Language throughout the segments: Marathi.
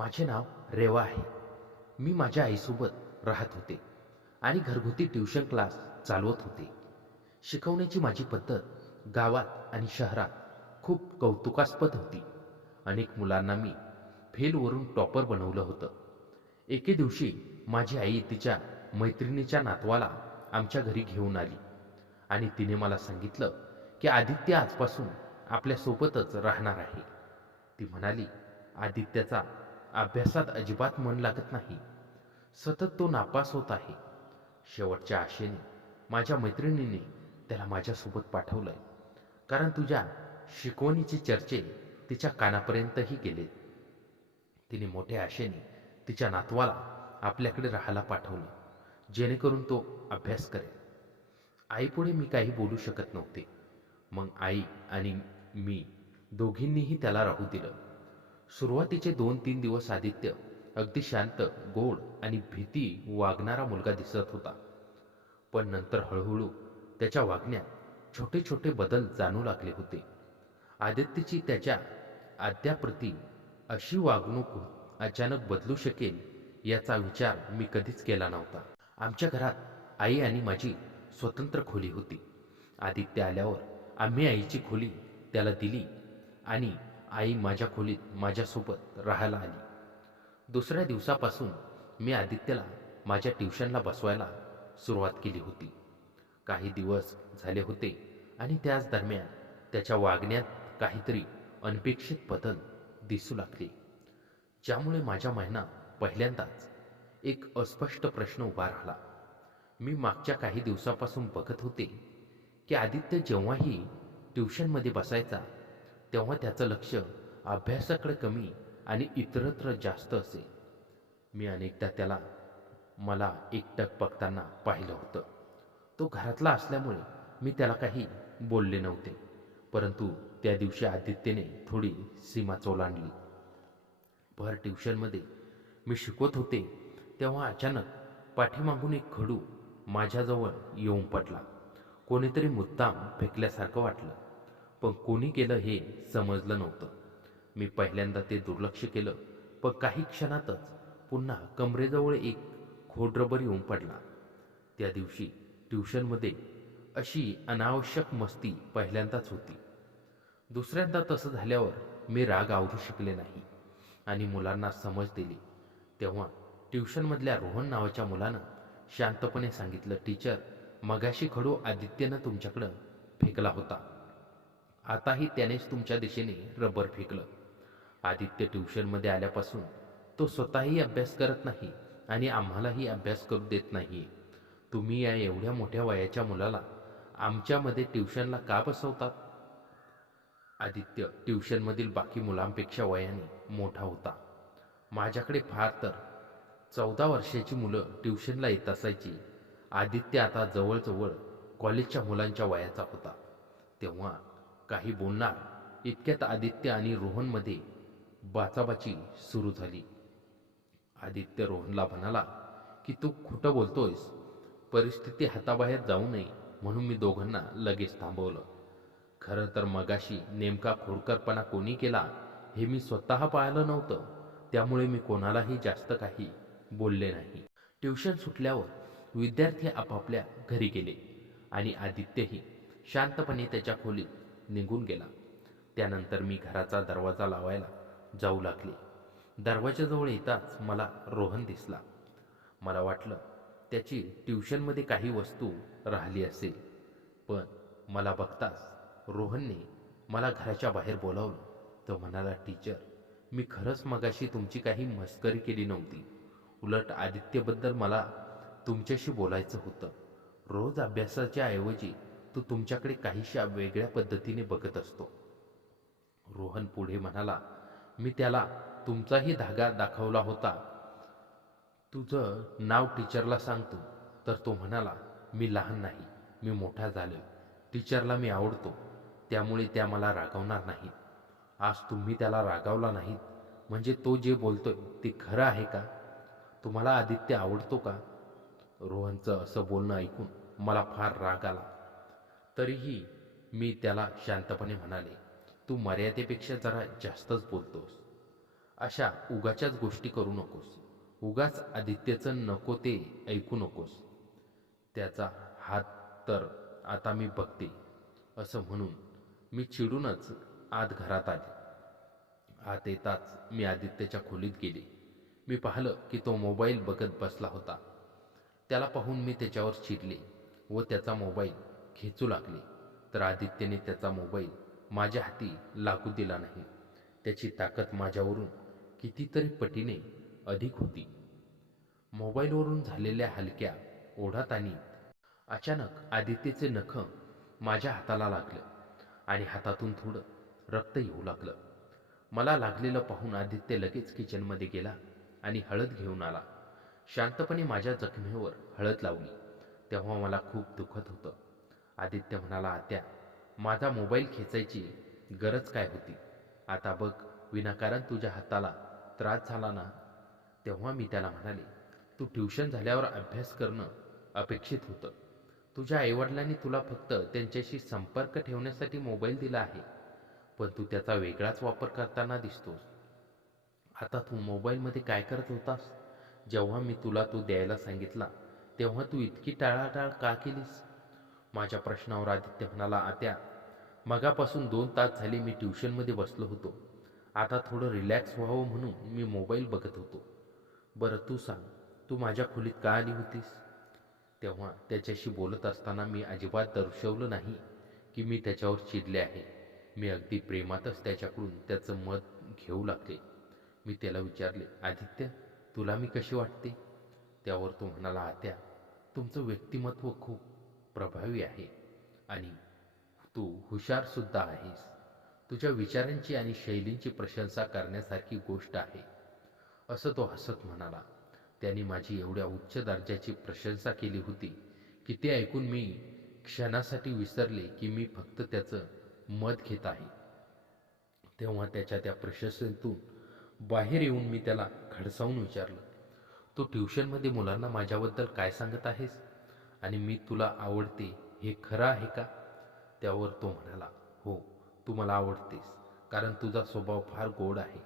माझे नाव रेवा आहे. मी माझ्या आईसोबत राहत होते आणि घरगुती ट्युशन क्लास चालवत होते. शिकवण्याची माझी पद्धत गावात आणि शहरात खूप कौतुकास्पद होती. अनेक मुलांना मी फेलवरून टॉपर बनवलं होतं. एके दिवशी माझी आई तिच्या मैत्रिणीच्या नातवाला आमच्या घरी घेऊन आली आणि तिने मला सांगितलं की आदित्य आजपासून आपल्यासोबतच राहणार आहे. ती म्हणाली, आदित्याचा अभ्यासात अजिबात मन लागत नाही. सतत तो नापास होत आहे. शेवटच्या आशेने माझ्या मैत्रिणीने त्याला माझ्यासोबत पाठवलंय, कारण तुझ्या शिकवणीचे चर्चे तिच्या कानापर्यंतही गेले. तिने मोठ्या आशेने तिच्या नातवाला आपल्याकडे राहायला पाठवलं, जेणेकरून तो अभ्यास करेल. आईपुढे मी काही बोलू शकत नव्हते. मग आई आणि मी दोघींनीही त्याला राहू दिलं. सुरुवातीचे 2-3 दिवस आदित्य अगदी शांत, गोड आणि भीती वागणारा मुलगा दिसत होता. पण नंतर हळूहळू त्याच्या वागण्यात छोटे छोटे बदल जाणू लागले होते. आदित्यची त्याच्या आद्याप्रती अशी वागणूक अचानक बदलू शकेल याचा विचार मी कधीच केला नव्हता. आमच्या घरात आई आणि माझी स्वतंत्र खोली होती. आदित्य आल्यावर आम्ही आईची खोली त्याला दिली आणि आई माझ्या खोलीत माझ्यासोबत राहायला आली. दुसऱ्या दिवसापासून मी आदित्यला माझ्या ट्युशनला बसवायला सुरुवात केली होती. काही दिवस झाले होते आणि त्याच दरम्यान त्याच्या वागण्यात काहीतरी अनपेक्षित बदल दिसू लागले, ज्यामुळे माझ्या मनात पहिल्यांदाच एक अस्पष्ट प्रश्न उभा राहिला. मी मागच्या काही दिवसापासून बघत होते की आदित्य जेव्हाही ट्युशनमध्ये बसायचा तेव्हा त्याचं लक्ष अभ्यासाकडे कमी आणि इतरत्र जास्त असे. मी अनेकदा त्याला मला एकटक बघताना पाहिलं होतं. तो घरातला असल्यामुळे मी त्याला काही बोलले नव्हते, परंतु त्या दिवशी आदित्यने थोडी सीमाच ओलांडली. भर ट्युशनमध्ये मी शिकवत होते तेव्हा अचानक पाठीमागून एक खडू माझ्याजवळ येऊन पडला. कोणीतरी मुद्दाम फेकल्यासारखं वाटलं, पण कोणी केलं हे समजलं नव्हतं. मी पहिल्यांदा ते दुर्लक्ष केलं, पण काही क्षणातच पुन्हा कमरेजवळ एक खोडरबर येऊन पडला. त्या दिवशी ट्युशनमध्ये अशी अनावश्यक मस्ती पहिल्यांदाच होती. दुसऱ्यांदा तसं झाल्यावर मी राग आवरू शकले नाही आणि मुलांना समज दिली. तेव्हा ट्युशनमधल्या रोहन नावाच्या मुलानं शांतपणे सांगितलं, टीचर, मगाशी खडू आदित्यनं तुमच्याकडं फेकला होता. आताही त्यानेच तुमच्या दिशेने रबर फेकलं. आदित्य ट्युशनमध्ये आल्यापासून तो स्वतःही अभ्यास करत नाही आणि आम्हालाही अभ्यास करू देत नाहीये. तुम्ही या एवढ्या मोठ्या वयाच्या मुलाला आमच्यामध्ये ट्युशनला का बसवतात? आदित्य ट्युशनमधील बाकी मुलांपेक्षा वयाने मोठा होता. माझ्याकडे फार तर 14 वर्षाची मुलं ट्युशनला येत असायची. आदित्य आता जवळजवळ कॉलेजच्या मुलांच्या वयाचा होता. तेव्हा काही बोलणार इतक्यात आदित्य आणि रोहनमध्ये बाचाबाची सुरू झाली. आदित्य रोहनला म्हणाला की तू खोटं बोलतोयस. परिस्थिती हाताबाहेर जाऊ नये म्हणून मी दोघांना लगेच थांबवलं. खरं तर मगाशी नेमका खोडकरपणा कोणी केला हे मी स्वतः पाहिलं नव्हतं, त्यामुळे मी कोणालाही जास्त काही बोलले नाही. ट्युशन सुटल्यावर विद्यार्थी आपापल्या घरी गेले आणि आदित्यही शांतपणे त्याच्या खोलीत निघून गेला. त्यानंतर मी घराचा दरवाजा लावायला जाऊ लागले. दरवाजाजवळ येताच मला रोहन दिसला. मला वाटलं त्याची ट्युशनमध्ये काही वस्तू राहिली असेल, पण मला बघताच रोहनने मला घराच्या बाहेर बोलावलं. तो म्हणाला, टीचर, मी खरंच मगाशी तुमची काही मस्करी केली नव्हती. उलट आदित्यबद्दल मला तुमच्याशी बोलायचं होतं. रोज अभ्यासाच्या ऐवजी तो तुमच्याकडे काहीशा वेगळ्या पद्धतीने बघत असतो. रोहन पुढे म्हणाला, मी त्याला तुमचाही धागा दाखवला होता. तुझं नाव टीचरला सांगतो. तर तो म्हणाला, मी लहान नाही, मी मोठा झालोय. टीचरला मी आवडतो, त्यामुळे त्या मला रागवणार नाहीत. आज तुम्ही त्याला रागावला नाहीत म्हणजे तो जे बोलतोय ते खरं आहे का? तुम्हाला आदित्य आवडतो का? रोहनचं असं बोलणं ऐकून मला फार राग आला. तरीही मी त्याला शांतपणे म्हणाले, तू मर्यादेपेक्षा जरा जास्तच बोलतोस. अशा उगाच्याच गोष्टी करू नकोस. उगाच आदित्यचं नको ते ऐकू नकोस. त्याचा हात तर आता मी बघते. असं म्हणून मी चिडूनच आत घरात आले. आत येताच मी आदित्यच्या खोलीत गेले. मी पाहिलं की तो मोबाईल बघत बसला होता. त्याला पाहून मी त्याच्यावर चिडले व त्याचा मोबाईल खेचू लागले, तर आदित्यने त्याचा मोबाईल माझ्या हाती लागू दिला नाही. त्याची ताकद माझ्यावरून कितीतरी पटीने अधिक होती. मोबाईलवरून झालेल्या हलक्या ओढाताणीत अचानक आदित्यचे नख माझ्या हाताला लागलं आणि हातातून थोडं रक्त येऊ लागलं. मला लागलेलं पाहून आदित्य लगेच किचनमध्ये गेला आणि हळद घेऊन आला. शांतपणे माझ्या जखमेवर हळद लावली. तेव्हा मला खूप दुखत होतं. आदित्य म्हणाला, आत्या, माझा मोबाईल खेचायची गरज काय होती? आता बघ, विनाकारण तुझ्या हाताला त्रास झाला ना. तेव्हा मी त्याला म्हणाले, तू ट्युशन झाल्यावर अभ्यास करणं अपेक्षित होतं. तुझ्या आईवडिलांनी तुला फक्त त्यांच्याशी संपर्क ठेवण्यासाठी मोबाईल दिला आहे, पण तू त्याचा वेगळाच वापर करताना दिसतोस. आता तू मोबाईलमध्ये काय करत होतास? जेव्हा मी तुला तो द्यायला सांगितला तेव्हा तू इतकी टाळाटाळ का केलीस? माझ्या प्रश्नावर आदित्य म्हणाला, आत्या, मगापासून 2 तास झाले मी ट्युशनमध्ये बसलो होतो. आता थोडं रिलॅक्स व्हावं म्हणून मी मोबाईल बघत होतो. बरं तू सांग, तू माझ्या खोलीत का आली होतीस? तेव्हा त्याच्याशी बोलत असताना मी अजिबात दर्शवलं नाही की मी त्याच्यावर चिडले आहे. मी अगदी प्रेमातच त्याच्याकडून त्याचं मत घेऊ लागले. मी त्याला विचारले, आदित्य, तुला मी कशी वाटते? त्यावर तो म्हणाला, आत्या, तुमचं व्यक्तिमत्व खूप प्रभावी आहे आणि तू हुशारसुद्धा आहेस. तुझ्या विचारांची आणि शैलींची प्रशंसा करण्यासारखी गोष्ट आहे. असं तो हसत म्हणाला. त्याने माझी एवढ्या उच्च दर्जाची प्रशंसा केली होती की ते ऐकून मी क्षणासाठी विसरले की मी फक्त त्याचं मत घेत आहे. तेव्हा त्याच्या त्या प्रशंसेतून बाहेर येऊन मी त्याला खडसावून विचारलं, तू ट्युशनमध्ये मुलांना माझ्याबद्दल काय सांगत आहेस आणि मी तुला आवडते हे खरं आहे का? त्यावर तो म्हणाला, हो, तू मला आवडतेस कारण तुझा स्वभाव फार गोड आहे.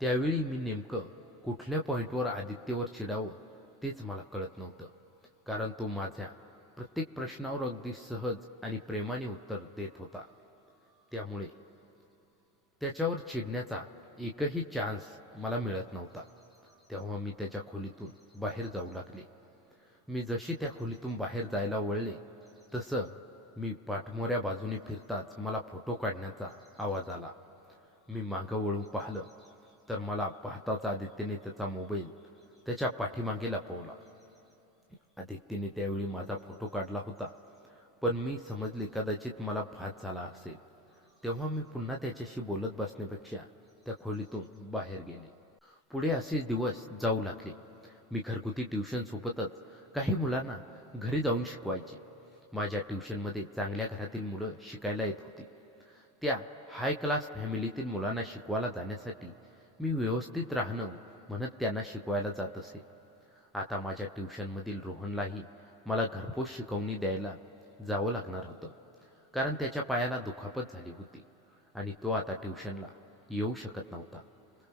त्यावेळी मी नेमकं कुठल्या पॉईंटवर आदित्यवर चिडावं तेच मला कळत नव्हतं, कारण तो माझ्या प्रत्येक प्रश्नावर अगदी सहज आणि प्रेमाने उत्तर देत होता. त्यामुळे त्याच्यावर चिडण्याचा एकही चान्स मला मिळत नव्हता. तेव्हा मी त्याच्या खोलीतून बाहेर जाऊ लागले. मी जशी त्या खोलीतून बाहेर जायला वळले तसं मी पाठमोऱ्या बाजूने फिरताच मला फोटो काढण्याचा आवाज आला. मी मागं वळून पाहिलं तर मला पाहताच आदित्यने त्याचा मोबाईल त्याच्या पाठीमागे लपवला. आदित्यने त्यावेळी माझा फोटो काढला होता, पण मी समजले कदाचित मला भास झाला असेल. तेव्हा मी पुन्हा त्याच्याशी बोलत बसण्यापेक्षा त्या खोलीतून बाहेर गेले. पुढे असेच दिवस जाऊ लागले. मी घरगुती ट्युशनसोबतच काही मुलांना घरी जाऊन शिकवायचे. माझ्या ट्युशनमध्ये चांगल्या घरातील मुलं शिकायला येत होती. त्या हाय क्लास फॅमिलीतील मुलांना शिकवायला जाण्यासाठी मी व्यवस्थित राहणं म्हणत त्यांना शिकवायला जात असे. आता माझ्या ट्युशनमधील रोहनलाही मला घरपोच शिकवणी द्यायला जावं लागणार होतं, कारण त्याच्या पायाला दुखापत झाली होती आणि तो आता ट्युशनला येऊ शकत नव्हता.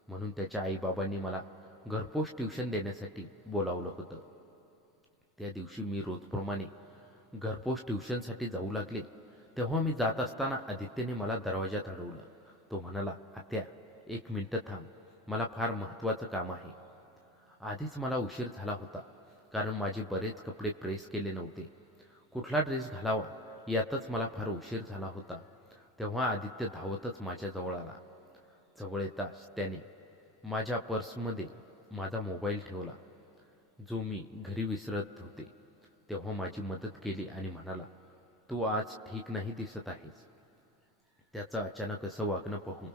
म्हणून त्याच्या आईबाबांनी मला घरपोच ट्युशन देण्यासाठी बोलावलं होतं. त्या दिवशी मी रोजप्रमाणे घरपोच ट्युशनसाठी जाऊ लागले. तेव्हा मी जात असताना आदित्यने मला दरवाजात अडवलं. तो म्हणाला, आत्या, 1 मिनिट थांब, मला फार महत्त्वाचं काम आहे. आधीच मला उशीर झाला होता, कारण माझे बरेच कपडे प्रेस केले नव्हते. कुठला ड्रेस घालावा यातच मला फार उशीर झाला होता. तेव्हा आदित्य धावतच माझ्याजवळ आला. जवळ येताच त्याने माझ्या पर्समध्ये माझा मोबाईल ठेवला, जो मी घरी विसरत होते. तेव्हा माझी मदत केली आणि म्हणाला, तू आज ठीक नाही दिसत आहेस. त्याचं अचानक असं वागणं पाहून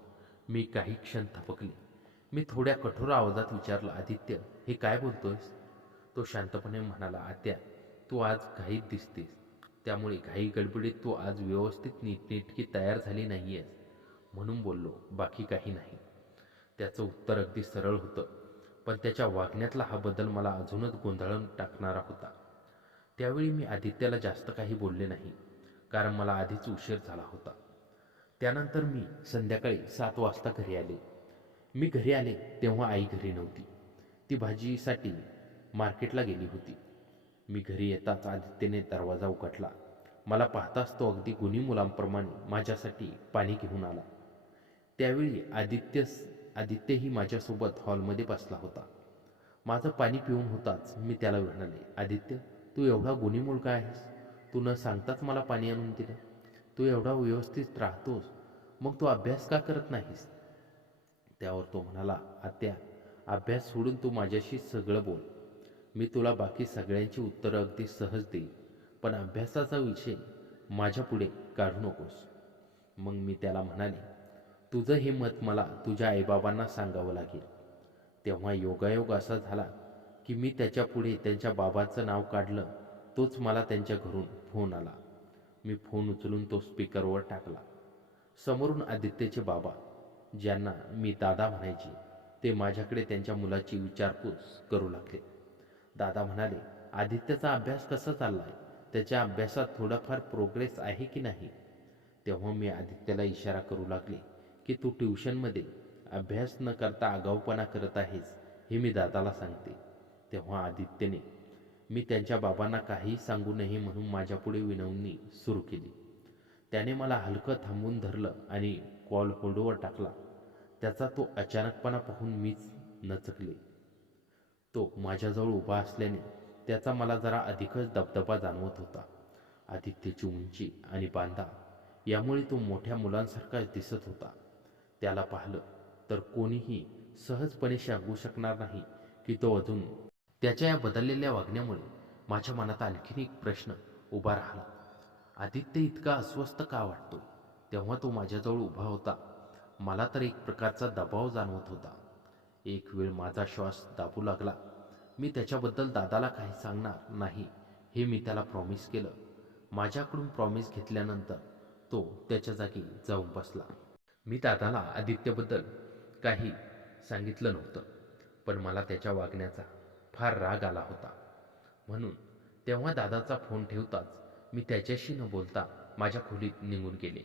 मी काही क्षण थबकले. मी थोड्या कठोर आवाजात विचारलं, आदित्य, हे काय बोलतोयस? तो शांतपणे म्हणाला, आत्या, तू आज घाईत दिसतेस, त्यामुळे घाई गडबडीत तू आज व्यवस्थित नीटनेटकी तयार झाली नाही आहेस म्हणून बोललो, बाकी काही नाही. त्याचं उत्तर अगदी सरळ होतं, पण त्याच्या वागण्यातला हा बदल मला अजूनच गोंधळून टाकणारा होता. त्यावेळी मी आदित्याला जास्त काही बोलले नाही, कारण मला आधीच उशीर झाला होता. त्यानंतर मी संध्याकाळी 7 वाजता घरी आले. मी घरी आले तेव्हा आई घरी नव्हती. ती भाजीसाठी मार्केटला गेली होती. मी घरी येताच आदित्यने दरवाजा उघडला. मला पाहताच तो अगदी गुणी मुलांप्रमाणे माझ्यासाठी पाणी घेऊन आला. त्यावेळी आदित्यही माझ्यासोबत हॉलमध्ये बसला होता. माझं पाणी पिऊन होताच मी त्याला म्हणाले, आदित्य, तू एवढा गुणी मुलगा आहेस. तू न सांगताच मला पाणी आणून दिलं. तू एवढा व्यवस्थित राहतोस, मग तू अभ्यास का करत नाहीस? त्यावर तो म्हणाला, आत्या, अभ्यास सोडून तू माझ्याशी सगळं बोल. मी तुला बाकी सगळ्यांची उत्तरं अगदी सहज देईन, पण अभ्यासाचा विषय माझ्या पुढे काढू नकोस. मग मी त्याला म्हणाले, तुझं हे मत मला तुझ्या आईबाबांना सांगावं लागेल. तेव्हा योगायोग असा झाला की मी त्याच्यापुढे त्यांच्या बाबांचं नाव काढलं. तोच मला त्यांच्या घरून फोन आला. मी फोन उचलून तो स्पीकरवर टाकला. समोरून आदित्यचे बाबा, ज्यांना मी दादा म्हणायचे, ते माझ्याकडे त्यांच्या मुलाची विचारपूस करू लागले. दादा म्हणाले, आदित्यचा अभ्यास कसा चाललाय? त्याच्या अभ्यासात थोडाफार प्रोग्रेस आहे की नाही? तेव्हा मी आदित्यला इशारा करू लागले की तू ट्युशनमध्ये अभ्यास न करता आगाऊपणा करत आहेस हे मी दादाला सांगते. तेव्हा आदित्यने मी त्यांच्या बाबांना काहीही सांगू नये म्हणून माझ्यापुढे विनवणी सुरू केली. त्याने मला हलकं थांबवून धरलं आणि कॉल होल्डवर टाकला. त्याचा तो अचानकपणा पाहून मीच नचकले. तो माझ्याजवळ उभा असल्याने त्याचा मला जरा अधिकच दबदबा जाणवत होता. आदित्यची उंची आणि बांधा यामुळे तो मोठ्या मुलांसारखाच दिसत होता. त्याला पाहिलं तर कोणीही सहजपणे सांगू शकणार नाही की तो अजून. त्याच्या या बदललेल्या वागण्यामुळे माझ्या मनात आणखीन एक प्रश्न उभा राहिला. आदित्य इतका अस्वस्थ का वाटतो? तेव्हा तो माझ्याजवळ उभा होता. मला तर एक प्रकारचा दबाव जाणवत होता. एक वेळ माझा श्वास दाबू लागला. मी त्याच्याबद्दल दादाला काही सांगणार नाही हे मी त्याला प्रॉमिस केलं. माझ्याकडून प्रॉमिस घेतल्यानंतर तो त्याच्या जागी जाऊन बसला. मी दादाला आदित्यबद्दल काही सांगितलं नव्हतं, पण मला त्याच्या वागण्याचा फार राग आला होता. म्हणून तेव्हा दादाचा फोन ठेवताच मी त्याच्याशी न बोलता माझ्या खोलीत निघून गेले.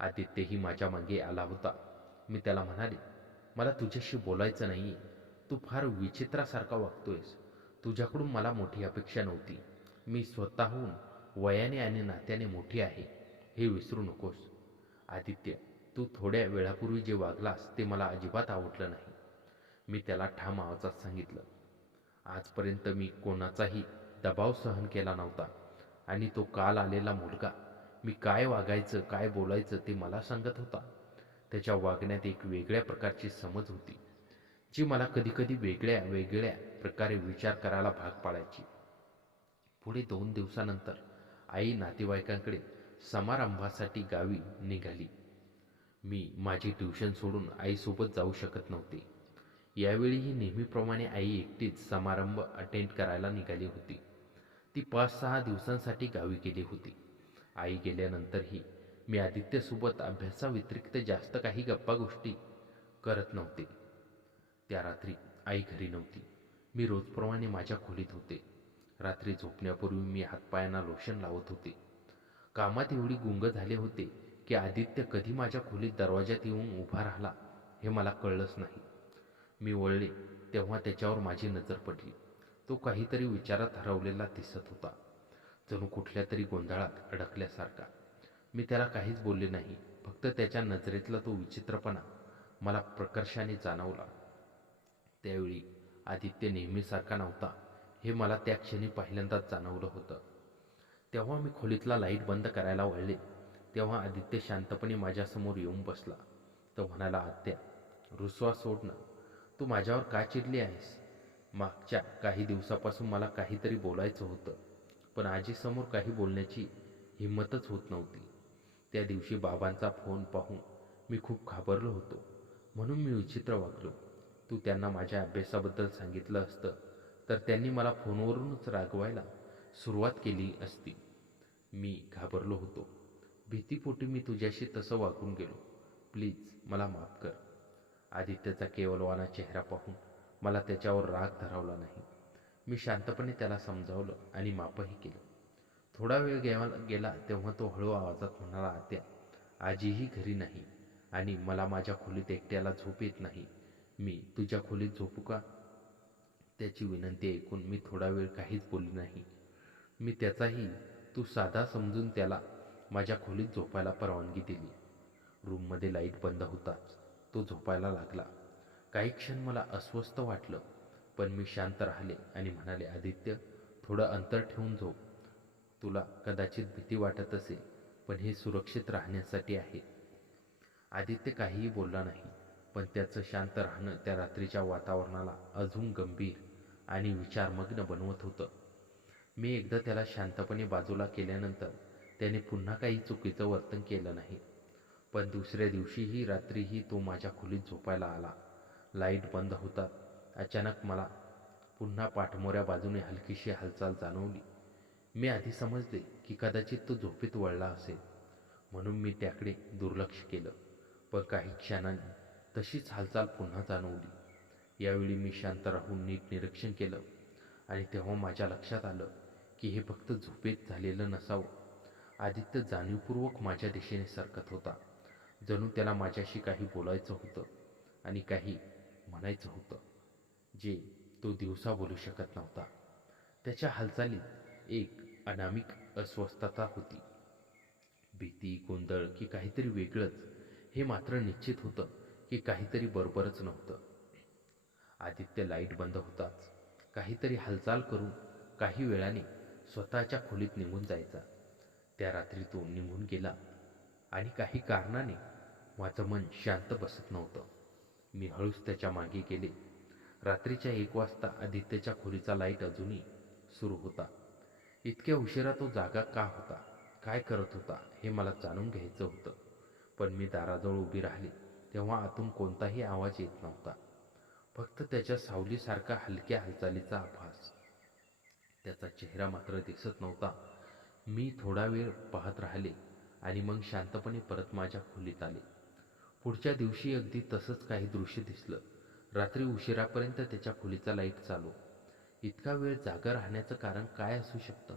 आदित्यही माझ्या मागे आला होता. मी त्याला म्हणाले, मला तुझ्याशी बोलायचं नाहीये. तू फार विचित्रासारखा वागतोयस. तुझ्याकडून मला मोठी अपेक्षा नव्हती. मी स्वतःहून वयाने आणि नात्याने मोठी आहे, हे विसरू नकोस. आदित्य, तू थोड्या वेळापूर्वी जे वागलास ते मला अजिबात आवडलं नाही. मी त्याला ठाम आवाजात सांगितलं. आजपर्यंत मी कोणाचाही दबाव सहन केला नव्हता आणि तो काल आलेला मुलगा मी काय वागायचं काय बोलायचं ते मला सांगत होता. त्याच्या वागण्यात एक वेगळ्या प्रकारची समज होती, जी मला कधीकधी वेगळ्या वेगळ्या प्रकारे विचार करायला भाग पाडायची. पुढे 2 दिवसानंतर आई नातेवाईकांकडे समारंभासाठी गावी निघाली. मी माझी ट्युशन सोडून आईसोबत जाऊ शकत नव्हते. यावेळीही नेहमीप्रमाणे आई एकटीच समारंभ अटेंड करायला निघाली होती. ती 5-6 दिवसांसाठी गावी गेली होती. आई गेल्यानंतरही मी आदित्यसोबत अभ्यासाव्यतिरिक्त जास्त काही गप्पा गोष्टी करत नव्हते. त्या रात्री आई घरी नव्हती. मी रोजप्रमाणे माझ्या खोलीत होते. रात्री झोपण्यापूर्वी मी हातपायांना लोशन लावत होते. कामात एवढी गुंग झाले होते की आदित्य कधी माझ्या खोलीत दरवाजात येऊन उभा राहिला हे मला कळलंच नाही. मी वळले तेव्हा त्याच्यावर माझी नजर पडली. तो काहीतरी विचारात हरवलेला दिसत होता, जणू कुठल्या तरी गोंधळात अडकल्यासारखा. मी त्याला काहीच बोलले नाही. फक्त त्याच्या नजरेतला तो विचित्रपणा मला प्रकर्षाने जाणवला. त्यावेळी आदित्य नेहमीसारखा नव्हता हे मला त्या क्षणी पहिल्यांदाच जाणवलं होतं. तेव्हा मी खोलीतला लाईट बंद करायला वळले तेव्हा आदित्य शांतपणे माझ्यासमोर येऊन बसला. तो म्हणाला, आत्या, रुसवा सोड ना. तू माझ्यावर का चिडली आहेस? मागच्या काही दिवसापासून मला काहीतरी बोलायचं होतं, पण आजीसमोर काही बोलण्याची हिंमतच होत नव्हती. त्या दिवशी बाबांचा फोन पाहून मी खूप घाबरलो होतो, म्हणून मी विचित्र वागलो. तू त्यांना माझ्या अभ्यासाबद्दल सांगितलं असतं तर त्यांनी मला फोनवरूनच रागवायला सुरुवात केली असती. मी घाबरलो होतो. भीतीपोटी मी तुझ्याशी तसं वागून गेलो. प्लीज मला माफ कर. आदित्यचा केवलवाना चेहरा पाहून मला त्याच्यावर राग धरावला नाही. मी शांतपणे त्याला समजावलं आणि माफही केलं. थोडा वेळ गेला तेव्हा तो हळू आवाजात म्हणाला, आत्या, आजीही घरी नाही आणि मला माझ्या खोलीत एकट्याला झोप येत नाही. मी तुझ्या खोलीत झोपू का? त्याची विनंती ऐकून मी थोडा वेळ काहीच बोलली नाही. मी त्याचाही तू साधा समजून त्याला माझ्या खोलीत झोपायला परवानगी दिली. रूममध्ये लाईट बंद होताच तो झोपायला लागला. काही क्षण मला अस्वस्थ वाटलं, पण मी शांत राहिले आणि म्हणाले, आदित्य, थोडं अंतर ठेवून झोप. तुला कदाचित भीती वाटत असेल, पण हे सुरक्षित राहण्यासाठी आहे. आदित्य काहीही बोलला नाही, पण त्याचं शांत राहणं त्या रात्रीच्या वातावरणाला अजून गंभीर आणि विचारमग्न बनवत होतं. मी एकदा त्याला शांतपणे बाजूला केल्यानंतर त्याने पुन्हा काही चुकीचं वर्तन केलं नाही. पण दुसऱ्या दिवशीही रात्रीही तो माझ्या खोलीत झोपायला आला. लाईट बंद होतात अचानक मला पुन्हा पाठमोऱ्या बाजूने हलकीशी हालचाल जाणवली. मी आधी समजले की कदाचित तो झोपेत वळला असेल, म्हणून मी त्याकडे दुर्लक्ष केलं. पण काही क्षणांनी तशीच हालचाल पुन्हा जाणवली. यावेळी मी शांत राहून नीट निरीक्षण केलं आणि तेव्हा माझ्या लक्षात आलं की हे फक्त झोपेत झालेलं नसावं. आदित्य जाणीवपूर्वक माझ्या दिशेने सरकत होता, जणू त्याला माझ्याशी काही बोलायचं होतं आणि काही म्हणायचं होतं, जे तो दिवसा बोलू शकत नव्हता. त्याच्या हालचालीत एक अनामिक अस्वस्थता होती. भीती, गोंधळ की काहीतरी वेगळंच, हे मात्र निश्चित होतं की काहीतरी बरोबरच नव्हतं. आदित्य लाईट बंद होताच काहीतरी हालचाल करून काही वेळाने स्वतःच्या खोलीत निघून जायचा. त्या रात्री तो निघून गेला आणि काही कारणाने माझं मन शांत बसत नव्हतं. मी हळूच त्याच्या मागे गेले. रात्रीच्या 1 वाजता आदित्यच्या खोलीचा लाईट अजूनही सुरू होता. इतक्या उशिरा तो जागा का होता, काय करत होता, हे मला जाणून घ्यायचं होतं. पण मी दाराजवळ उभी राहिली तेव्हा आतून कोणताही आवाज येत नव्हता, फक्त त्याच्या सावलीसारखा हलक्या हालचालीचा आभास. त्याचा चेहरा मात्र दिसत नव्हता. मी थोडा वेळ पाहत राहिले आणि मग शांतपणे परत माझ्या खोलीत आले. पुढच्या दिवशी अगदी तसंच काही दृश्य दिसलं. रात्री उशिरापर्यंत त्याच्या खोलीचा लाईट चालू. इतका वेळ जागा राहण्याचं कारण काय असू शकतं?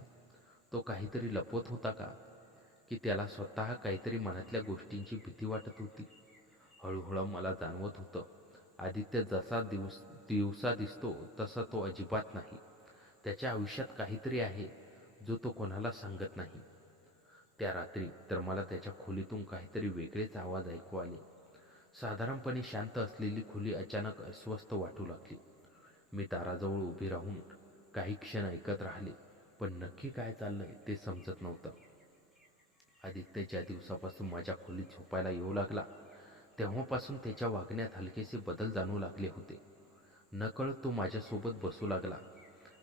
तो काहीतरी लपवत होता का? की त्याला स्वतः काहीतरी मनातल्या गोष्टींची भीती वाटत होती? हळूहळू मला जाणवत होतं, आदित्य जसा दिवसा दिसतो तसा तो अजिबात नाही. त्याच्या आयुष्यात काहीतरी आहे जो तो कोणाला सांगत नाही. त्या रात्री तर मला त्याच्या खोलीतून काहीतरी वेगळेच आवाज ऐकू आले. साधारणपणे शांत असलेली खोली अचानक अस्वस्थ वाटू लागली. मी दाराजवळ उभी राहून काही क्षण ऐकत राहिले, पण नक्की काय चाललंय ते समजत नव्हतं. आदित्य ज्या दिवसापासून माझ्या खोलीत झोपायला येऊ लागला तेव्हापासून त्याच्या वागण्यात हलकेसे बदल जाणवू लागले होते. नकळत तो माझ्यासोबत बसू लागला.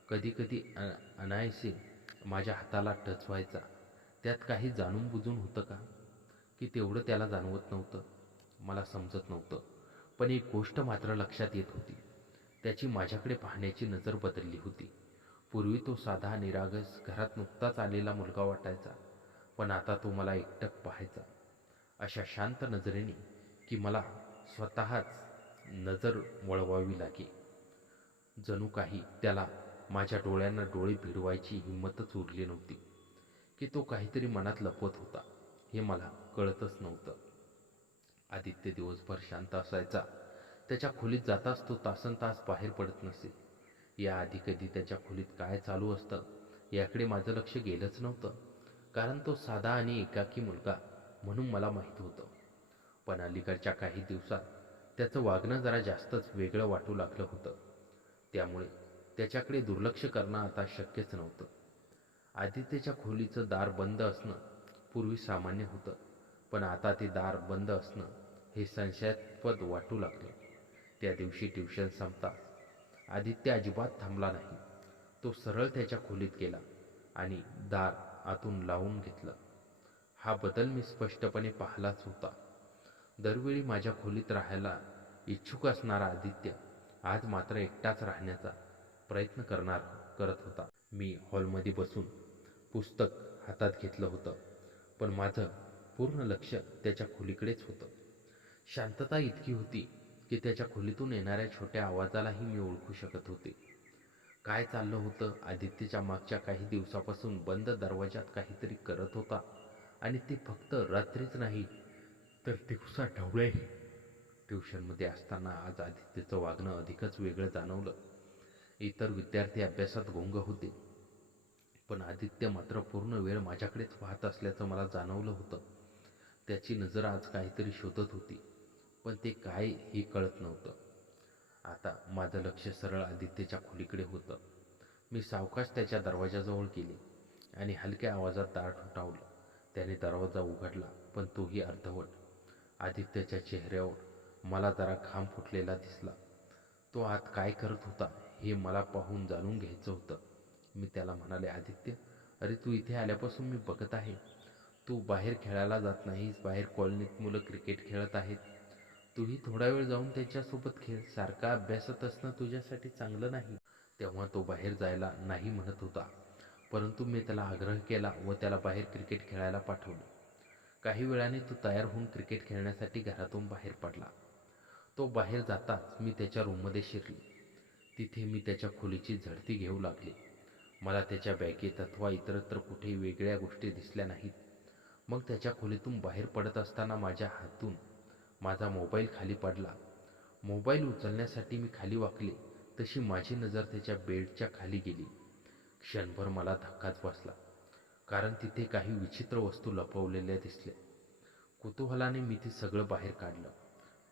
कधी कधी अनायसे माझ्या हाताला टच व्हायचा. त्यात काही जाणून बुजून होतं का, की तेवढं त्याला जाणवत नव्हतं? मला समजत नव्हतं. पण एक गोष्ट मात्र लक्षात येत होती, त्याची माझ्याकडे पाहण्याची नजर बदलली होती. पूर्वी तो साधा निरागस घरात नुकताच आलेला मुलगा वाटायचा, पण आता तो मला एकटक पाहायचा, अशा शांत नजरेने की मला स्वतःच नजर वळवावी लागे. जणू काही त्याला माझ्या डोळ्यांना डोळे भिडवायची हिंमतच उरली नव्हती. की तो काहीतरी मनात लपवत होता हे मला कळतच नव्हतं. आदित्य दिवसभर शांत असायचा. त्याच्या खोलीत जाताच तो तासनतास बाहेर पडत नसे. याआधी कधी त्याच्या खोलीत काय चालू असतं याकडे माझं लक्ष गेलंच नव्हतं, कारण तो साधा आणि एकाकी मुलगा म्हणून मला माहीत होतं. पण अलीकडच्या काही दिवसात त्याचं वागणं जरा जास्तच वेगळं वाटू लागलं होतं. त्यामुळे त्याच्याकडे दुर्लक्ष करणं आता शक्यच नव्हतं. आदित्यच्या खोलीचं दार बंद असणं पूर्वी सामान्य होतं, पण आता ते दार बंद असणं हे संशयास्पद वाटू लागले. त्या दिवशी ट्युशन संपताच आदित्य अजिबात थांबला नाही. तो सरळ त्याच्या खोलीत गेला आणि दार आतून लावून घेतलं. हा बदल मी स्पष्टपणे पाहिलाच होता. दरवेळी माझ्या खोलीत राहायला इच्छुक असणारा आदित्य आज मात्र एकटाच राहण्याचा प्रयत्न करत होता. मी हॉलमध्ये बसून पुस्तक हातात घेतलं होतं, पण माझं पूर्ण लक्ष त्याच्या खोलीकडेच होतं. शांतता इतकी होती की त्याच्या खोलीतून येणाऱ्या छोट्या आवाजालाही मी ओळखू शकत होते. काय चाललं होतं? आदित्यच्या मागच्या काही दिवसापासून बंद दरवाजात काहीतरी करत होता, आणि ते फक्त रात्रीच नाही तर दिवसा ढवळेही. ट्युशनमध्ये असताना आज आदित्यचं वागणं अधिकच वेगळं जाणवलं. इतर विद्यार्थी अभ्यासात गुंग होते, पण आदित्य मात्र पूर्ण वेळ माझ्याकडेच पाहत असल्याचं मला जाणवलं होतं. त्याची नजर आज काहीतरी शोधत होती, पण ते काय हे कळत नव्हतं. आता माझं लक्ष सरळ आदित्यच्या खोलीकडे होतं. मी सावकाश त्याच्या दरवाजाजवळ गेले आणि हलक्या आवाजात दार ठोठावलं. त्याने दरवाजा उघडला, पण तोही अर्धवट. आदित्यच्या चेहऱ्यावर मला जरा घाम फुटलेला दिसला. तो आत काय करत होता हे मला पाहून जाणून घ्यायचं होतं. मी त्याला म्हणाले, आदित्य, अरे तू इथे आल्यापासून मी बघत आहे. तू बाहेर खेळायला जात नाहीस. बाहेर कॉलनीत मुलं क्रिकेट खेळत आहेत. तूही थोडा वेळ जाऊन त्यांच्यासोबत खेळ. सारखा अभ्यासात असणं तुझ्यासाठी चांगलं नाही. तेव्हा तो बाहेर जायला नाही म्हणत होता, परंतु मी त्याला आग्रह केला व त्याला बाहेर क्रिकेट खेळायला पाठवलं. काही वेळाने तो तयार होऊन क्रिकेट खेळण्यासाठी घरातून बाहेर पडला. तो बाहेर जाताच मी त्याच्या रूममध्ये शिरले. तिथे मी त्याच्या खोलीची झडती घेऊ लागले. मला त्याच्या बॅगेत अथवा इतरत्र कुठेही वेगळ्या गोष्टी दिसल्या नाहीत. मग त्याच्या खोलीतून बाहेर पडत असताना माझ्या हातून माझा मोबाईल खाली पडला. मोबाईल उचलण्यासाठी मी खाली वाकले तशी माझी नजर त्याच्या बेडच्या खाली गेली. क्षणभर मला धक्काच बसला, कारण तिथे काही विचित्र वस्तू लपवलेल्या दिसल्या. कुतूहलाने मी ते सगळं बाहेर काढलं.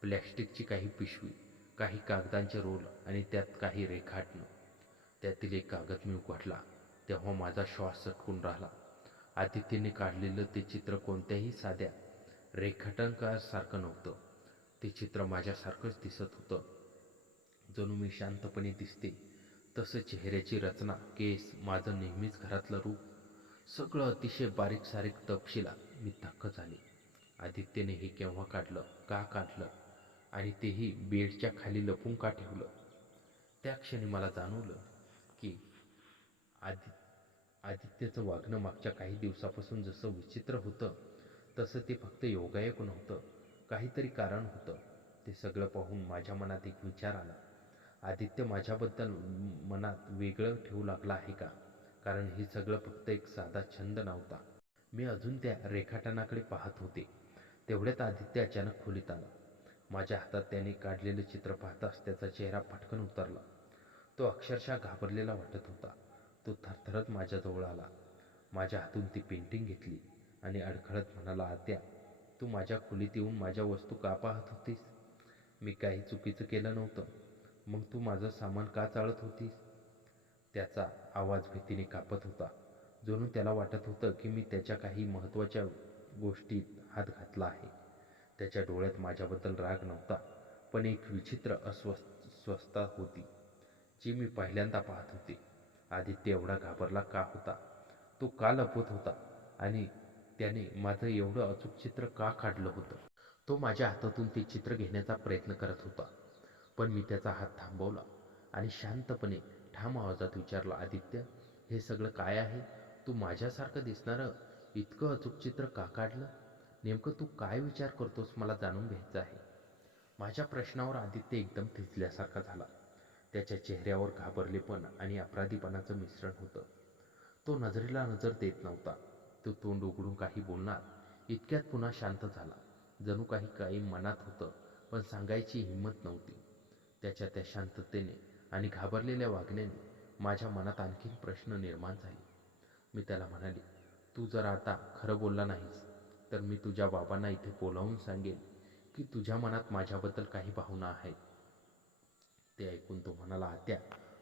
प्लॅस्टिकची काही पिशवी, काही कागदांचे रोल आणि त्यात काही रेखाटणं. त्यातील एक कागद मी उघडला तेव्हा माझा श्वास सटकून राहिला. आदित्यने काढलेलं ते चित्र कोणत्याही साध्या रेखाटनकारासारखं नव्हतं. ते चित्र माझ्यासारखंच दिसत होतं. जणू मी शांतपणे दिसते तसं चेहऱ्याची रचना, केस, माझं नेहमीच घरातलं रूप, सगळं अतिशय बारीक सारीक तपशिलात. मी थक्क झाले. आदित्यने हे केव्हा काढलं, का काढलं आणि तेही बेडच्या खाली लपून का ठेवलं? त्या क्षणी मला जाणवलं की आदित्यचं वागणं मागच्या काही दिवसापासून जसं विचित्र होतं तसं ते फक्त योगायोग नव्हतं, काहीतरी कारण होतं. ते सगळं पाहून माझ्या मनात एक विचार आला. आदित्य माझ्याबद्दल मनात वेगळं ठेवू लागला आहे का? कारण हे सगळं फक्त एक साधा छंद नव्हता. मी अजून त्या रेखाटनाकडे पाहत होते. तेवढ्यात आदित्य अचानक खोलीत आला. माझ्या हातात त्याने काढलेलं चित्र पाहताच त्याचा चेहरा पटकन उतरला. तो अक्षरशः घाबरलेला वाटत होता. तो थरथरत माझ्याजवळ आला. माझ्या हातून ती पेंटिंग घेतली आणि अडखळत म्हणाला, आत्या, तू माझ्या खोलीत येऊन माझ्या वस्तू का पाहत होतीस? मी काही चुकीचं केलं नव्हतं. मग तू माझं सामान का चाळत होतीस? त्याचा आवाज भीतीने कापत होता. जणू त्याला वाटत होतं की मी त्याच्या काही महत्त्वाच्या गोष्टीत हात घातला आहे. त्याच्या डोळ्यात माझ्याबद्दल राग नव्हता, पण एक विचित्र अस्वस्थता होती, जी मी पहिल्यांदा पाहत होते. आदित्य एवढा घाबरला का होता? तो का लपवत होता? आणि त्याने माझं एवढं अचूक चित्र का काढलं होतं? तो माझ्या हातातून ते चित्र घेण्याचा प्रयत्न करत होता, पण मी त्याचा हात थांबवला आणि शांतपणे ठाम आवाजात विचारला, आदित्य, हे सगळं काय आहे? तू माझ्यासारखं दिसणारं इतकं अचूक चित्र का काढलं? नेमकं तू काय विचार करतोस मला जाणून घ्यायचं आहे. माझ्या प्रश्नावर आदित्य एकदम थिजल्यासारखा झाला. त्याच्या चेहऱ्यावर घाबरलेपण आणि अपराधीपणाचं मिश्रण होतं. तो नजरेला नजर देत नव्हता. तो तोंड उघडून काही बोलणार इतक्यात पुन्हा शांत झाला. जणू काही काही मनात होतं, पण सांगायची हिंमत नव्हती. त्याच्या त्या शांततेने आणि घाबरलेल्या वागण्याने माझ्या मनात आणखीन प्रश्न निर्माण झाले. मी त्याला म्हणाले, तू जर आता खरं बोलला नाहीस तर मी तुझ्या बाबांना इथे बोलावून सांगेन की तुझ्या मनात माझ्याबद्दल काही भावना आहेत. ते ऐकून तो म्हणाला, आत्या,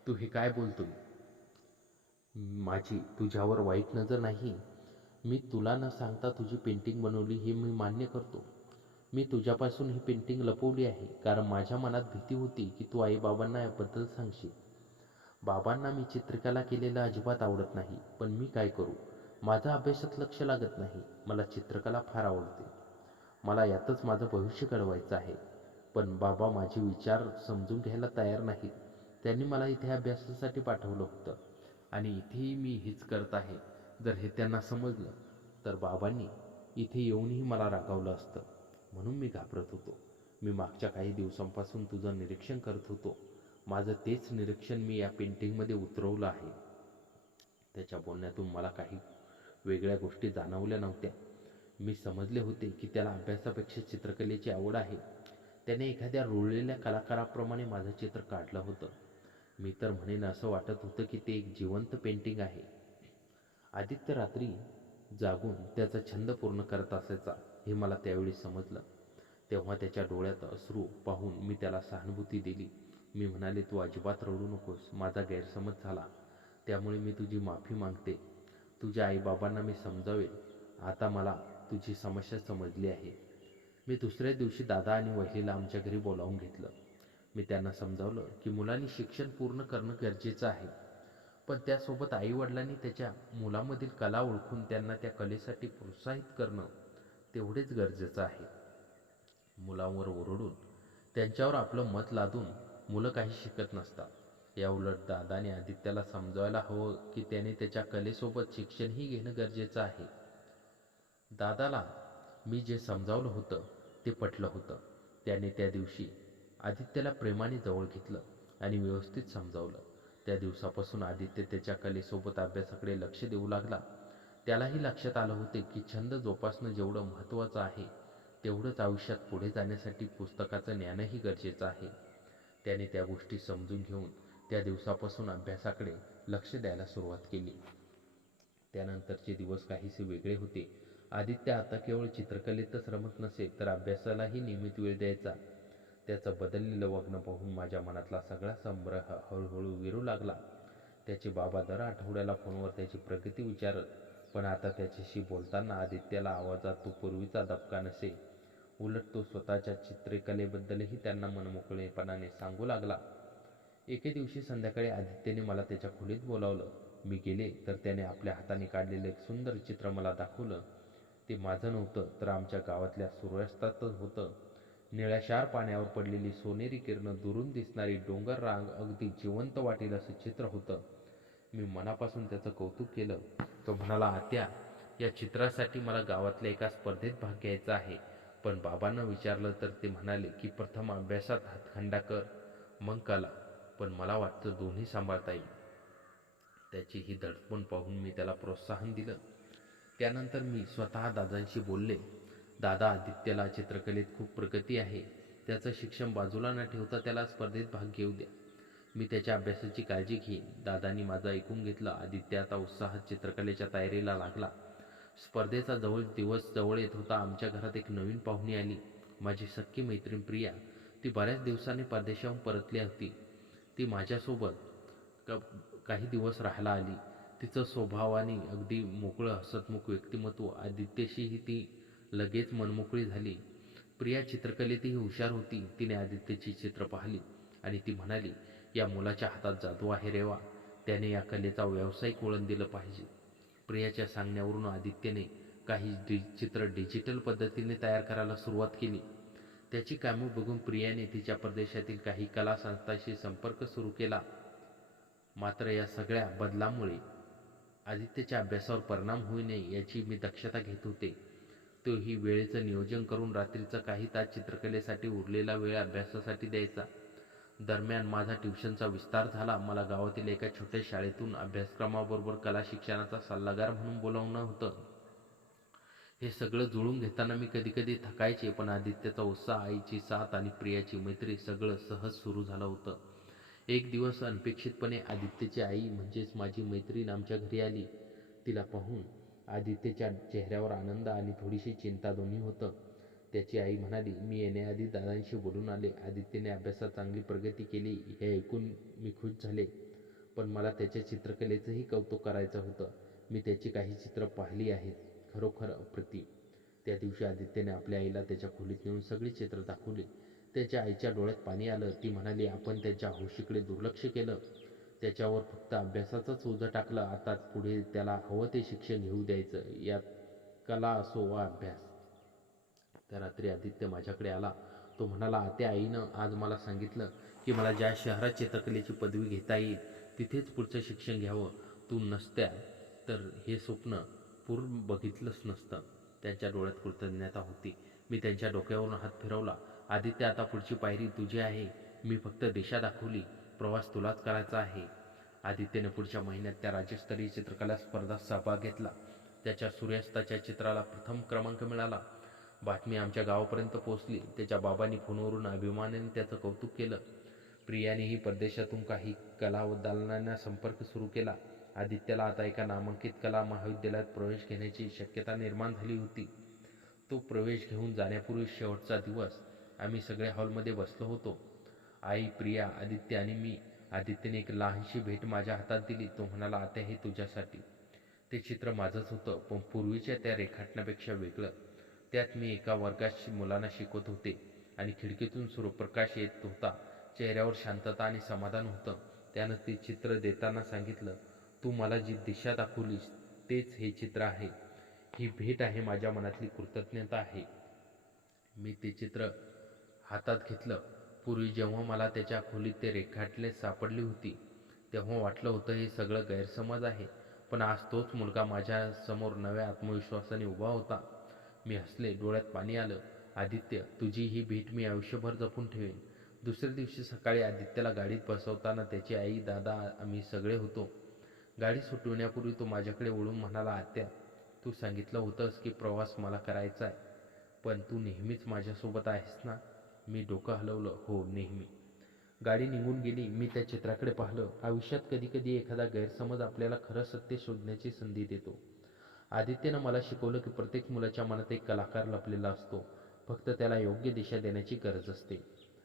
तू हे काय बोलतोय? माझी तुझ्यावर वाईट नजर नाही. मी तुला न सांगता तुझी पेंटिंग बनवली हे मी मान्य करतो. मी तुझ्यापासून ही पेंटिंग लपवली आहे कारण माझ्या मनात भीती होती की तू आईबाबांना याबद्दल सांगशील. बाबांना मी चित्रकला केलेलं अजिबात आवडत नाही, पण मी काय करू? माझं अभ्यासात लक्ष लागत नाही. मला चित्रकला फार आवडते. मला यातच माझं भविष्य घडवायचं आहे. पण बाबा माझे विचार समजून घ्यायला तयार नाहीत. त्यांनी मला इथे अभ्यासासाठी पाठवलं होतं आणि इथेही मी हेच करत आहे. जर हे त्यांना समजलं तर बाबांनी इथे येऊनही मला रागावलं असतं. म्हणून मी घाबरत होतो. मी मागच्या काही दिवसांपासून तुझं निरीक्षण करत होतो. माझं तेच निरीक्षण मी या पेंटिंगमध्ये उतरवलं आहे. त्याच्या बोलण्यातून मला काही वेगळ्या गोष्टी जाणवल्या नव्हत्या. मी समजले होते की त्याला अभ्यासापेक्षा चित्रकलेची आवड आहे. त्याने एखाद्या रुळलेल्या कलाकाराप्रमाणे माझं चित्र काढलं होतं. मी तर म्हणेन असं वाटत होतं की ते एक जिवंत पेंटिंग आहे. आदित्य रात्री जागून त्याचा छंद पूर्ण करत असायचा हे मला त्यावेळी समजलं. तेव्हा त्याच्या डोळ्यात अश्रू पाहून मी त्याला सहानुभूती दिली. मी म्हणाले, तू अजिबात रडू नकोस. माझा गैरसमज झाला, त्यामुळे मी तुझी माफी मागते. तुझ्या आईबाबांना मी समजावेल. आता मला तुझी समस्या समजली आहे. मी दुसऱ्या दिवशी दादा आणि वहिनीला आमच्या घरी बोलावून घेतलं. मी त्यांना समजावलं की मुलांनी शिक्षण पूर्ण करणं गरजेचं आहे, पण त्यासोबत आईवडिलांनी त्याच्या मुलामधील कला ओळखून त्यांना त्या कलेसाठी प्रोत्साहित करणं तेवढेच गरजेचं आहे. मुलांवर ओरडून त्यांच्यावर आपलं मत लादून मुलं काही शिकत नसतात. याउलट दादाने आदित्याला समजावायला हवं की त्याने त्याच्या कलेसोबत शिक्षणही घेणं गरजेचं आहे. दादाला मी जे समजावलं होतं ते पटलं होतं. त्याने त्या दिवशी आदित्यला प्रेमाने जवळ घेतलं आणि व्यवस्थित समजावलं. त्या दिवसापासून आदित्य त्याच्या कलेसोबत अभ्यासाकडे लक्ष देऊ लागला. त्यालाही लक्षात आलं होते की छंद जोपासणं जेवढं महत्त्वाचं आहे, तेवढंच आयुष्यात पुढे जाण्यासाठी पुस्तकाचं ज्ञानही गरजेचं आहे. त्याने त्या गोष्टी समजून घेऊन त्या दिवसापासून अभ्यासाकडे लक्ष द्यायला सुरुवात केली. त्यानंतरचे दिवस काहीसे वेगळे होते. आदित्य आता केवळ चित्रकलेतच रमत नसे, तर अभ्यासालाही नियमित वेळ द्यायचा. त्याचं बदललेलं वागणं पाहून माझ्या मनातला सगळा संभ्रम हळूहळू विरू लागला. त्याचे बाबा दर आठवड्याला फोनवर त्याची प्रगती विचारत, पण आता त्याच्याशी बोलताना आदित्याला आवाजात तो पूर्वीचा दबका नसे. उलट तो स्वतःच्या चित्रकलेबद्दलही त्यांना मनमोकळेपणाने सांगू लागला. एके दिवशी संध्याकाळी आदित्यने मला त्याच्या खोलीत बोलावलं. मी गेले तर त्याने आपल्या हाताने काढलेलं एक सुंदर चित्र मला दाखवलं. ते माझं नव्हतं, तर आमच्या गावातल्या सूर्यास्तातच होतं. निळ्याशार पाण्यावर पडलेली सोनेरी किरणं, दुरून दिसणारी डोंगर रांग, अगदी जिवंत वाटेल असं चित्र होतं. मी मनापासून त्याचं कौतुक केलं. तो म्हणाला, आत्या, या चित्रासाठी मला गावातल्या एका स्पर्धेत भाग घ्यायचा आहे. पण बाबांना विचारलं तर ते म्हणाले की प्रथम अभ्यासात हातखंडा कर, मग कला. पण मला वाटतं दोन्ही सांभाळता येईल. त्याची ही धडपण पाहून मी त्याला प्रोत्साहन दिलं. त्यानंतर मी स्वतः दादांशी बोलले. दादा, आदित्यला चित्रकलेत खूप प्रगती आहे. त्याचं शिक्षण बाजूला न ठेवता त्याला स्पर्धेत भाग घेऊ द्या. मी त्याच्या अभ्यासाची काळजी घेईन. दादांनी माझं ऐकून घेतलं. आदित्य आता उत्साहात चित्रकलेच्या तयारीला लागला. स्पर्धेचा दिवस जवळ येत होता. आमच्या घरात एक नवीन पाहुणी आली. माझी सख्खी मैत्रीण प्रिया. ती बऱ्याच दिवसांनी परदेशाहून परतली होती. ती माझ्यासोबत काही दिवस राहायला आली. तिचं स्वभावाने अगदी मोकळं हसतमुख व्यक्तिमत्व. आदित्यशीही ती लगेच मनमोकळी झाली. प्रिया चित्रकलेतही हुशार होती. तिने आदित्यची चित्र पाहिली आणि ती म्हणाली, या मुलाच्या हातात जादू आहे रेवा. त्याने या कलेचा व्यावसायिक वळण दिलं पाहिजे. प्रियाच्या सांगण्यावरून आदित्यने काही चित्र डिजिटल पद्धतीने तयार करायला सुरुवात केली. त्याची कामे बघून प्रियाने तिच्या प्रदेशातील काही कला संस्थांशी संपर्क सुरू केला. मात्र या सगळ्या बदलामुळे आदित्यच्या अभ्यासावर परिणाम होऊ नये याची मी दक्षता घेत होते. तोही वेळेचं नियोजन करून रात्रीचा काही तास चित्रकलेसाठी, उरलेला वेळ अभ्यासासाठी द्यायचा. दरम्यान माझा ट्युशनचा विस्तार झाला. मला गावातील एका छोट्या शाळेतून अभ्यासक्रमाबरोबर कला शिक्षणाचा सल्लागार म्हणून बोलावणं होतं. हे सगळं जुळून घेताना मी कधीकधी थकायचे, पण आदित्यचा उत्साह, आईची साथ आणि प्रियाची मैत्री सगळं सहज सुरू झालं होतं. एक दिवस अनपेक्षितपणे आदित्यची आई म्हणजेच माझी मैत्रीण आमच्या घरी आली. तिला पाहून आदित्यच्या चेहऱ्यावर आनंद आणि थोडीशी चिंता दोन्ही होतं. त्याची आई म्हणाली, मी येण्याआधी दादांशी बोलून आले. आदित्यने अभ्यासात चांगली प्रगती केली हे ऐकून मी खुश झाले. पण मला त्याच्या चित्रकलेचंही कौतुक करायचं होतं. मी त्याची काही चित्रं पाहिली आहेत, खरोखर अप्रतिम. त्या दिवशी आदित्यने आपल्या आईला त्याच्या खोलीत नेऊन सगळी चित्र दाखवली. त्याच्या आईच्या डोळ्यात पाणी आलं. ती म्हणाली, आपण त्याच्या हौशीकडे दुर्लक्ष केलं. त्याच्यावर फक्त अभ्यासाचंच ओझं टाकलं. आता पुढे त्याला हवं ते शिक्षण घेऊ द्यायचं, यात कला असो वा अभ्यास. त्या रात्री आदित्य माझ्याकडे आला. तो म्हणाला, आत्या, आईनं आज मला सांगितलं की मला ज्या शहरात चित्रकलेची पदवी घेता येईल तिथेच पुढचं शिक्षण घ्यावं. तू नसत्या तर हे स्वप्न पूर्ण बघितलंच नसतं. त्यांच्या डोळ्यात कृतज्ञता होती. मी त्यांच्या डोक्यावरून हात फिरवला. आदित्य, आता पुढची पायरी तुझी आहे. मी फक्त दिशा दाखवली, प्रवास तुलाच करायचा आहे. आदित्यने पुढच्या महिन्यात त्या राज्यस्तरीय चित्रकला स्पर्धात सहभाग घेतला. त्याच्या सूर्यास्ताच्या चित्राला प्रथम क्रमांक मिळाला. बातमी आमच्या गावापर्यंत पोहोचली. त्याच्या बाबांनी फोनवरून अभिमानाने त्याचं कौतुक केलं. प्रियानेही परदेशातून काही कला दालनांना संपर्क सुरू केला. आदित्यला आता एका नामांकित कला महाविद्यालयात प्रवेश घेण्याची शक्यता निर्माण झाली होती. तो प्रवेश घेऊन जाण्यापूर्वी शेवटचा दिवस आम्ही सगळे हॉलमध्ये बसलो होतो. आई, प्रिया, आदित्य आणि मी. आदित्यने एक लहानशी भेट माझ्या हातात दिली. तो म्हणाला, आता हे तुझ्यासाठी. ते चित्र माझंच होतं, पण पूर्वीच्या त्या रेखाटण्यापेक्षा वेगळं. त्यात मी एका वर्गात मुलांना शिकवत होते आणि खिडकीतून सूर्यप्रकाश येत होता. चेहऱ्यावर शांतता आणि समाधान होतं. त्यानं ते चित्र देताना सांगितलं, तू मला जी दिशा दाखवलीस तेच हे चित्र आहे. ही भेट आहे, माझ्या मनातली कृतज्ञता आहे. मी ते चित्र हातात घेतलं. पूर्वी जेव्हा मला त्याच्या खोलीत ते रेखाटले सापडली होती तेव्हा वाटलं होतं हे सगळं गैरसमज आहे. पण आज तोच मुलगा माझ्यासमोर नव्या आत्मविश्वासाने उभा होता. मी हसले, डोळ्यात पाणी आलं. आदित्य, तुझी ही भेट मी आयुष्यभर जपून ठेवेन. दुसऱ्या दिवशी सकाळी आदित्यला गाडीत बसवताना त्याची आई, दादा, आम्ही सगळे होतो. गाडी सुटवण्यापूर्वी तो माझ्याकडे वळून म्हणाला, आत्या, तू सांगितलं होतंस की प्रवास मला करायचा आहे, पण तू नेहमीच माझ्यासोबत आहेस ना? मी डोकं हलवलं, हो, नेहमी. गाडी निघून गेली. मी त्या चित्राकडे पाहिलं. आयुष्यात कधीकधी एखादा गैरसमज आपल्याला खरं सत्य शोधण्याची संधी देतो. आदित्यनं मला शिकवलं की प्रत्येक मुलाच्या मनात एक कलाकार लपलेला असतो. फक्त त्याला योग्य दिशा देण्याची गरज असते.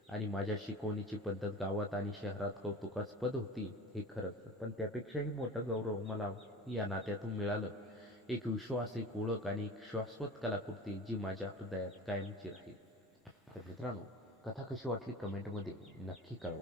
आणि माझ्या शिकवणीची पद्धत गावात आणि शहरात कौतुकास्पद होती, हे खरंच. पण त्यापेक्षाही मोठा गौरव मला या नात्यातून मिळालं. एक विश्वास, एक ओळख आणि एक शाश्वत कलाकृती जी माझ्या हृदयात कायमची राहील. तर मित्रांनो, कथा कशी वाटली कमेंटमध्ये नक्की कळवा.